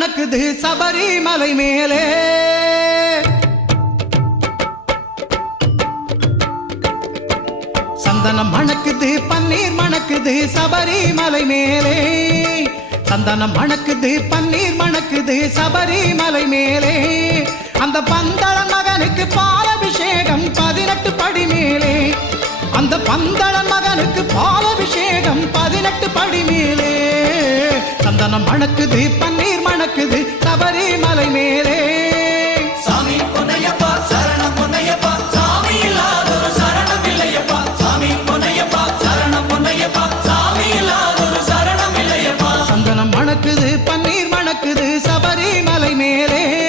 மணக்குது சபரிமலை மேலே. சந்தனம் மணக்குது பன்னீர் மணக்குது சபரிமலை மேலே. சந்தனம் மணக்குது பன்னீர் மணக்குது சபரிமலை மேலே. அந்த பந்தள மகனுக்கு பாலபிஷேகம் பதினெட்டு படி மேலே. அந்த பந்தள மகனுக்கு பாலபிஷேகம் பதினெட்டு படி மேலே. சந்தனம் மணக்குது பன்னீர் மணக்குது பன்னீர் மணக்குது சபரிமலை மேலே.